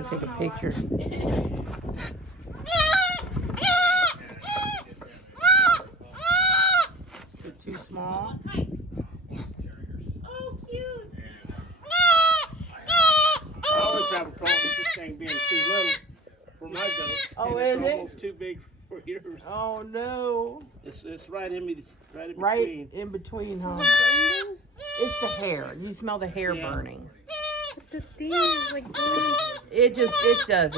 want to take a picture. Is it too small? Oh, cute. I always have a problem with this thing being too little for my goats. Oh, and is it's it? almost too big for yours. Oh no! It's right in between. Right in between, huh? It's the hair. You smell the hair burning. But the thing is like burning. It does it,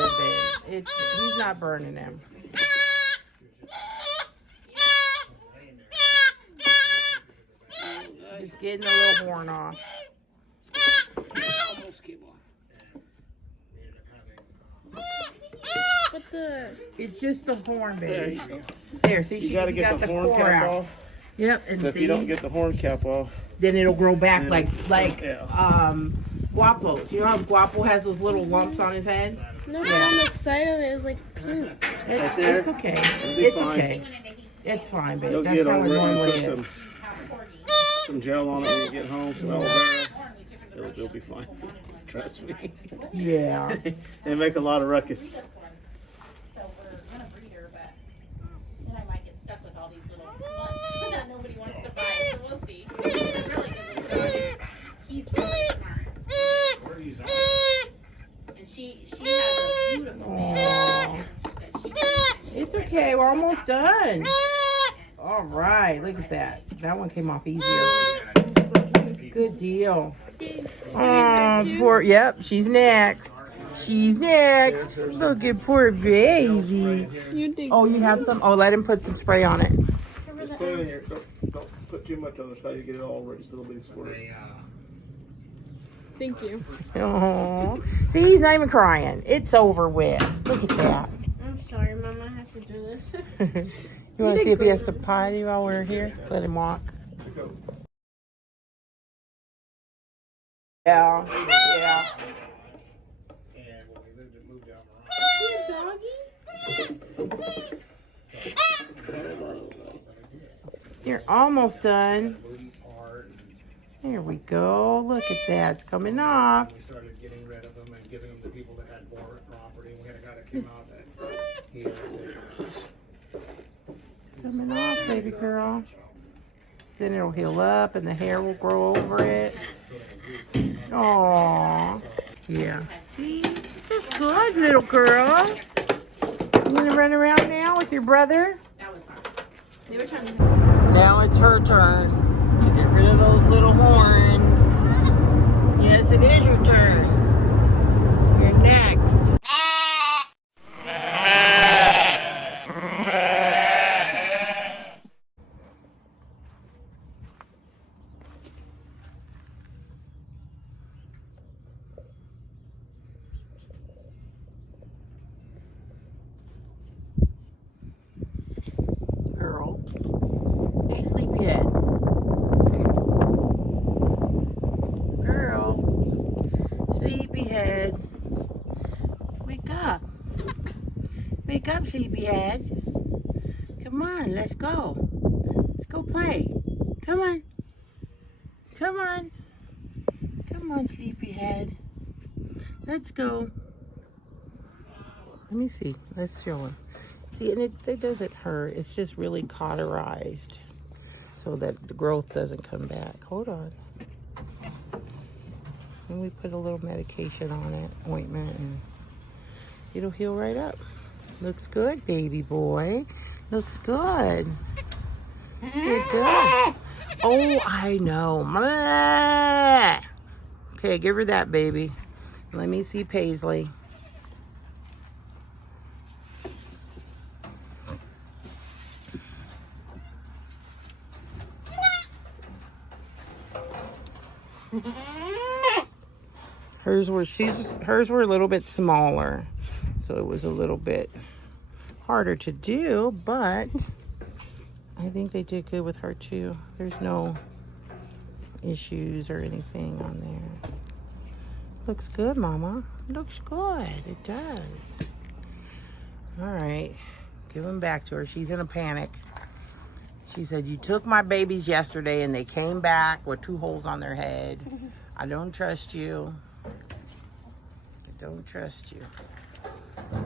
babe. He's not burning them. Just getting a little horn off. Almost came off. But the It's just the horn, There baby. you go. There, see, You she gotta got get the the horn core cap out. off. Yep, and If see, you don't get the horn cap off, then it'll grow back Then like yeah. Guapo's. You know how Guapo has those little lumps on his head? no, but on the side of it is like pink. It's, there. it's okay. It'll be It's fine. okay. It's fine, babe. you'll That's get how over it it normally and is. put some gel on it when you get home, some aloe vera. It'll be fine. Trust me. Yeah. They make a lot of ruckus. So we're gonna breed her, but then I might get stuck with all these little mutts that nobody wants to buy. So we'll see. He's a really good little dog. He's really smart. And she has a beautiful man. Aw. It's okay. We're almost done. All right. Look at that. That one came off easier. Good deal. Oh, poor. Yep. She's next. She's next. Look at poor baby. You think Oh, you have some? Oh, let him put some spray on it. Just put it in here. Don't put too much on the side. You get it all over. Just a little bit of squirt. Thank you. Oh, see, he's not even crying. It's over with. Look at that. I'm sorry, Mom. I have to do this. You want to see if he has to potty while we're here? Let him walk. Yeah, yeah. You're almost done. There we go. Look at that. It's coming off. We started getting rid of them and giving them to people that had more property. We had a guy that came out that he Coming off, baby girl. Then it'll heal up and the hair will grow over it. Aww. Yeah. See? That's good, little girl. You gonna run around now with your brother? That was hard. They were trying to. Now it's her turn to get rid of those little horns. Yes, it is your turn. You're next. Girl. Hey, sleepyhead. Girl. Sleepyhead. Wake up. Wake up, sleepyhead. Come on, let's go. Let's go play. Come on. Come on. Come on, sleepyhead. Let's go. Let me see. Let's show him. See, and it doesn't hurt. It's just really cauterized so that the growth doesn't come back. Hold on. And we put a little medication on it, ointment, and it'll heal right up. Looks good, baby boy. Looks good. It does. Oh, I know. Okay, give her that, baby. Let me see Paisley. Hers were a little bit smaller, so it was a little bit harder to do, but I think they did good with her too. There's no issues or anything on there. Looks good, Mama. It looks good. It does. All right, give them back to her. She's in a panic. She said, you took my babies yesterday and they came back with 2 holes on their head. I don't trust you. Get Don't trust you. All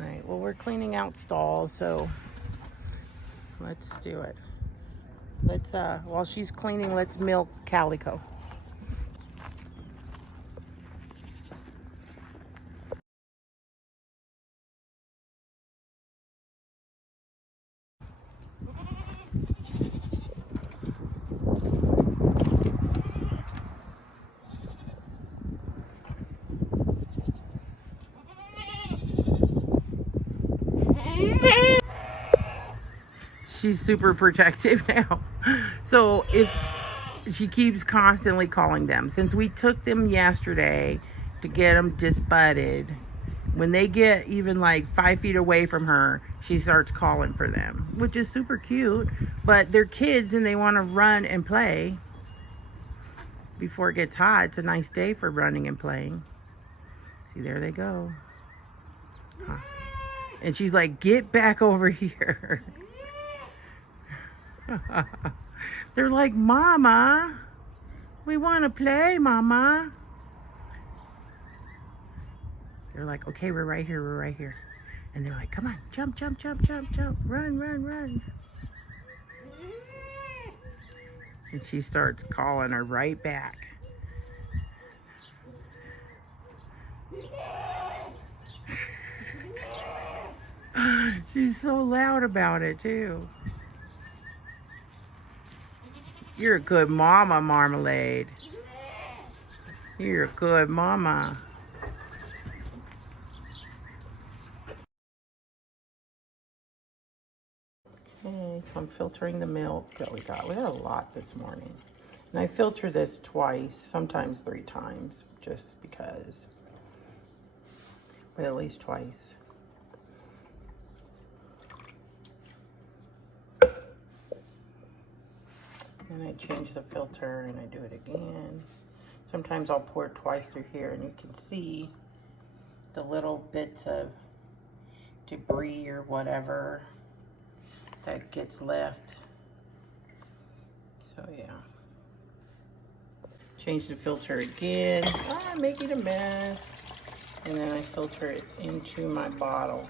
right, well, we're cleaning out stalls, so let's do it. Let's, while she's cleaning, let's milk Calico. She's super protective now. So if she keeps constantly calling them, since we took them yesterday to get them disbudded, when they get even like 5 feet away from her, she starts calling for them, which is super cute. But they're kids and they want to run and play before it gets hot. It's a nice day for running and playing. See, there they go. Huh. And she's like, get back over here. They're like, Mama, we want to play, Mama. They're like, okay, we're right here, we're right here. And they're like, come on, jump, jump, jump, jump, jump, run, run, run. And she starts calling her right back. She's so loud about it, too. You're a good mama, Marmalade. You're a good mama. Okay, so I'm filtering the milk that we got. We got a lot this morning. And I filter this twice, sometimes 3 times, just because. But at least twice. And I change the filter and I do it again. Sometimes I'll pour it twice through here and you can see the little bits of debris or whatever that gets left. So yeah. Change the filter again. Making a mess. And then I filter it into my bottle.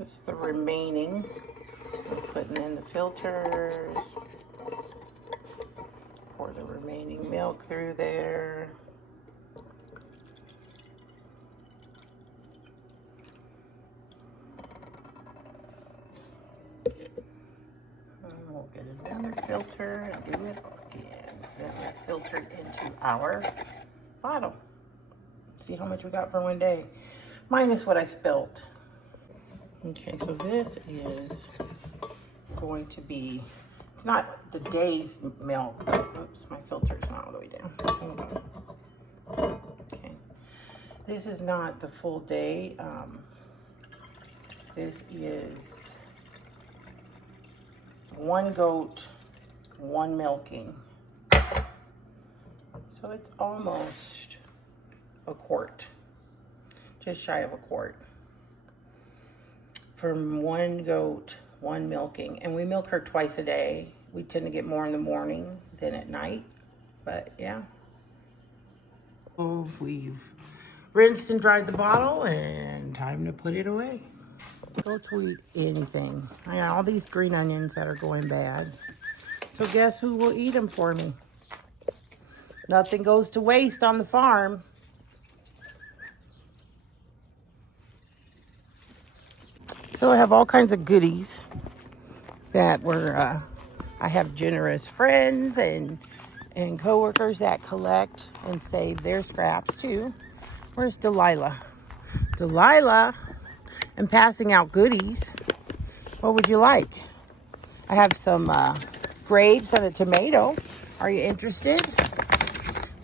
It's the remaining. I'm putting in the filters. Pour the remaining milk through there. And we'll get another filter and do it again. Then we'll filter it into our bottle. See how much we got for one day. Minus what I spilt. Okay, so this is going to be, it's not the day's milk. Oops, my filter's not all the way down. Hold on. Okay, this is not the full day. This is 1 goat, 1 milking. So it's almost a quart, just shy of a quart. From 1 goat, 1 milking. And we milk her twice a day. We tend to get more in the morning than at night, but yeah. So we've rinsed and dried the bottle and time to put it away. Goats will eat anything. I got all these green onions that are going bad. So guess who will eat them for me? Nothing goes to waste on the farm. So I have all kinds of goodies that were, I have generous friends and coworkers that collect and save their scraps too. Where's Delilah? Delilah, I'm passing out goodies. What would you like? I have some grapes and a tomato. Are you interested?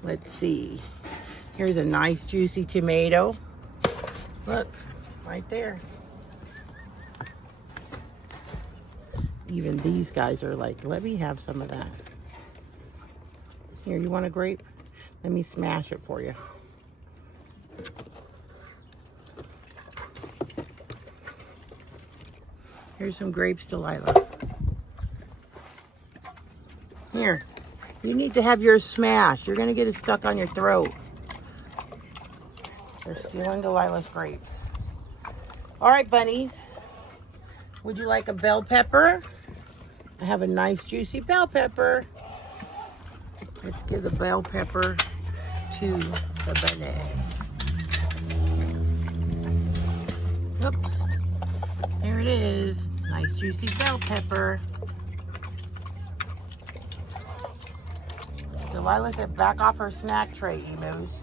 Let's see. Here's a nice juicy tomato. Look, right there. Even these guys are like, let me have some of that. Here, you want a grape? Let me smash it for you. Here's some grapes, Delilah. Here, you need to have yours smashed. You're gonna get it stuck on your throat. They're stealing Delilah's grapes. All right, bunnies. Would you like a bell pepper? I have a nice juicy bell pepper. Let's give the bell pepper to the bunnies. Oops. There it is. Nice juicy bell pepper. Delilah said back off her snack tray, Emus.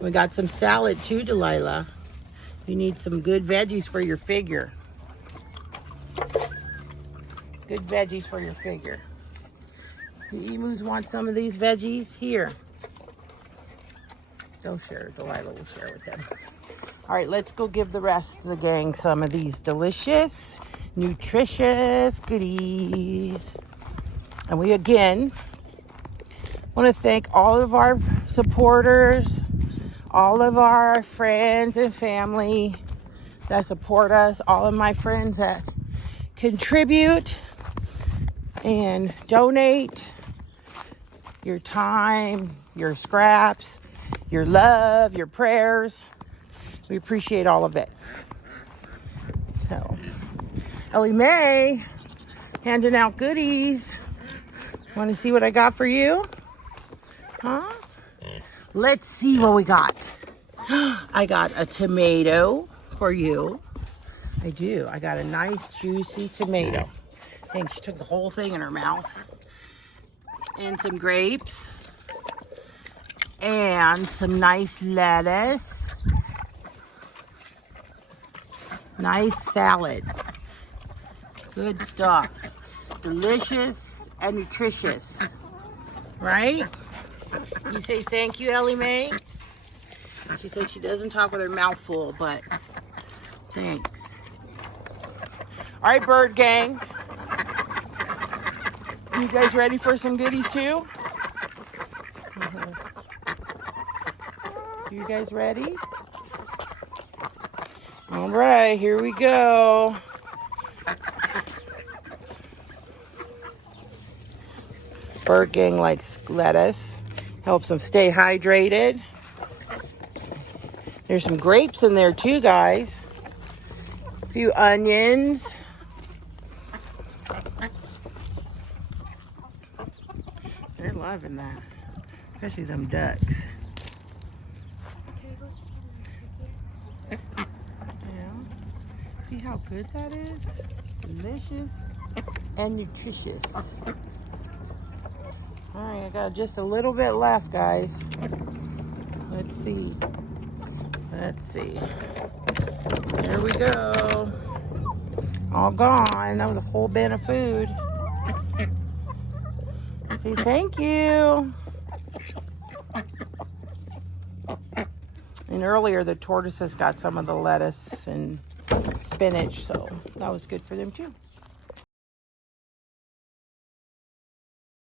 We got some salad too, Delilah. You need some good veggies for your figure. Good veggies for your figure. The emus want some of these veggies? Here. They'll share. Delilah will share with them. All right, let's go give the rest of the gang some of these delicious, nutritious goodies. And we again want to thank all of our supporters, all of our friends and family that support us, all of my friends that contribute and donate your time, your scraps, your love, your prayers. We appreciate all of it. So, Ellie Mae handing out goodies. Want to see what I got for you? Huh? Let's see what we got. I got a tomato for you. I do. I got a nice juicy tomato. I think she took the whole thing in her mouth. And some grapes. And some nice lettuce. Nice salad. Good stuff. Delicious and nutritious. Right? You say thank you, Ellie Mae? She said she doesn't talk with her mouth full, but thanks. All right, bird gang. You guys ready for some goodies too? You guys ready? All right, here we go. Bird gang likes lettuce. Helps them stay hydrated. There's some grapes in there too, guys. A few onions. They're loving that. Especially them ducks. Yeah. See how good that is? Delicious and nutritious. All right, I got just a little bit left, guys. Let's see. Let's see. There we go. All gone. That was a whole bin of food. Say thank you. And earlier, the tortoises got some of the lettuce and spinach, so that was good for them too.